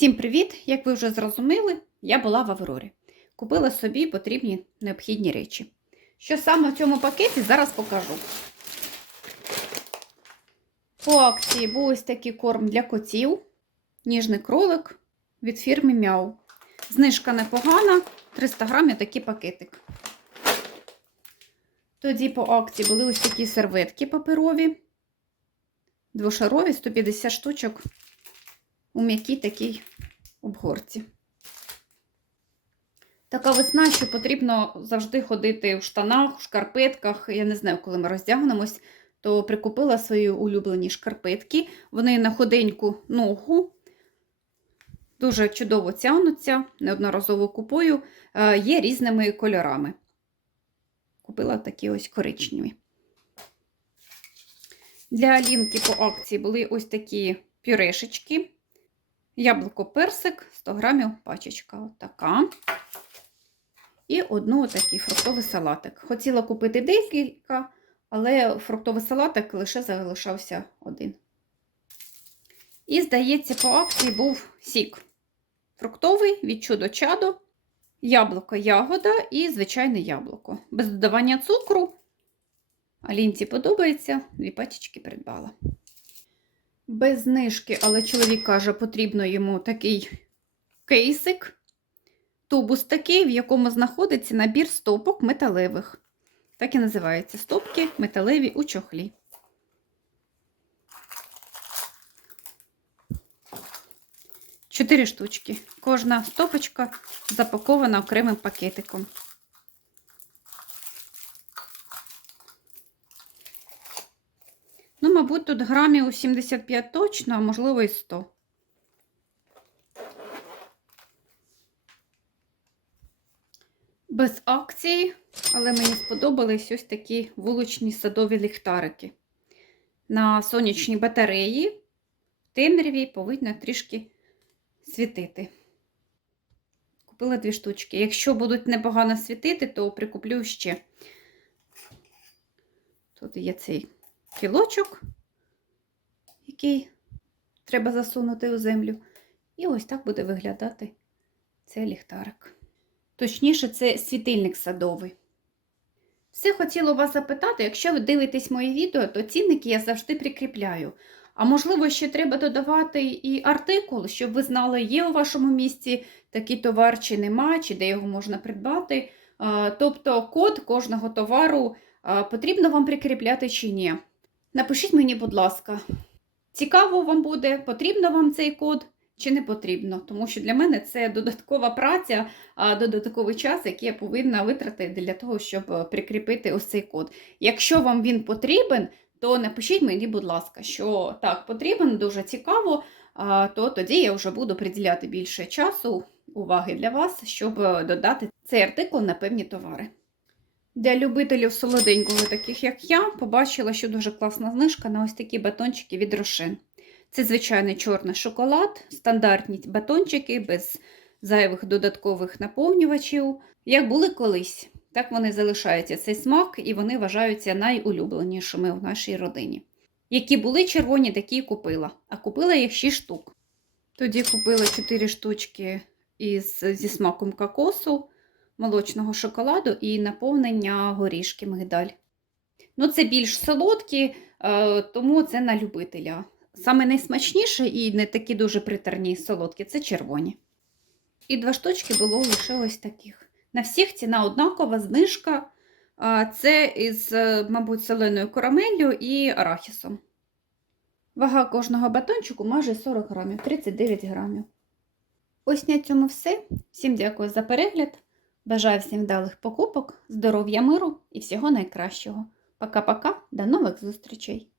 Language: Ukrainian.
Всім привіт! Як ви вже зрозуміли, я була в Аврорі. Купила собі потрібні необхідні речі. Що саме в цьому пакеті, зараз покажу. По акції був ось такий корм для котів, ніжний кролик від фірми Мяу. Знижка непогана, 300 грамів такий пакетик. Тоді по акції були ось такі серветки паперові, двошарові, 150 штучок у м'якій такій обгорці. Така весна, що потрібно завжди ходити в штанах, в шкарпетках. Я не знаю, коли ми роздягнемось, то прикупила свої улюблені шкарпетки. Вони на ходеньку ногу. Дуже чудово тягнуться, неодноразово купую, Е, є різними кольорами. Купила такі ось коричневі. Для Алінки по акції були ось такі пюрешечки. Яблуко персик, 100 грамів пачечка. Отака. І одну отакий фруктовий салатик. Хотіла купити декілька, але фруктовий салатик лише залишався один. І, здається, по акції був сік. Фруктовий від чудо чадо, яблуко ягода і звичайне яблуко. Без додавання цукру. Алінці подобається, дві пачечки придбала. Без знижки, але чоловік каже, потрібно йому такий кейсик, тубус такий, в якому знаходиться набір стопок металевих. Так і називається стопки металеві у чохлі. Чотири штучки. Кожна стопочка запакована окремим пакетиком. Ну, мабуть, тут грамів 75 точно, а можливо і 100. Без акції, але мені сподобались ось такі вуличні садові ліхтарики. На сонячній батареї в темряві повинно трішки світити. Купила дві штучки. Якщо будуть непогано світити, то прикуплю ще. Тут є цей кілочок, який треба засунути у землю. І ось так буде виглядати цей ліхтарик. Точніше, це світильник садовий. Все хотіла вас запитати, якщо ви дивитесь мої відео, то цінники я завжди прикріпляю. А можливо, ще треба додавати і артикул, щоб ви знали, є у вашому місці такий товар чи нема, чи де його можна придбати. Тобто код кожного товару потрібно вам прикріпляти чи ні. Напишіть мені, будь ласка, цікаво вам буде, потрібно вам цей код чи не потрібно, тому що для мене це додаткова праця, додатковий час, який я повинна витратити для того, щоб прикріпити ось цей код. Якщо вам він потрібен, то напишіть мені, будь ласка, що так, потрібен, дуже цікаво, то тоді я вже буду приділяти більше часу, уваги для вас, щоб додати цей артикул на певні товари. Для любителів солоденького, таких як я, побачила, що дуже класна знижка на ось такі батончики від Рошен. Це звичайний чорний шоколад, стандартні батончики без зайвих додаткових наповнювачів. Як були колись, так вони залишаються цей смак і вони вважаються найулюбленішими в нашій родині. Які були червоні, такі і купила. А купила їх 6 штук. Тоді купила 4 штучки із, зі смаком кокосу, молочного шоколаду і наповнення горішки мигдаль. Ну, це більш солодкі, е, тому це на любителя. Саме найсмачніше і не такі дуже притерні солодкі це червоні. І два штучки було лише ось таких. На всіх ціна однакова, знижка. Це із, е, мабуть, соленою карамеллю і арахісом. Вага кожного батончику майже 40 грамів, 39 грамів. Ось на цьому все. Всім дякую за перегляд. Бажаю всім вдалих покупок, здоров'я, миру і всього найкращого. Пока-пока, до нових зустрічей!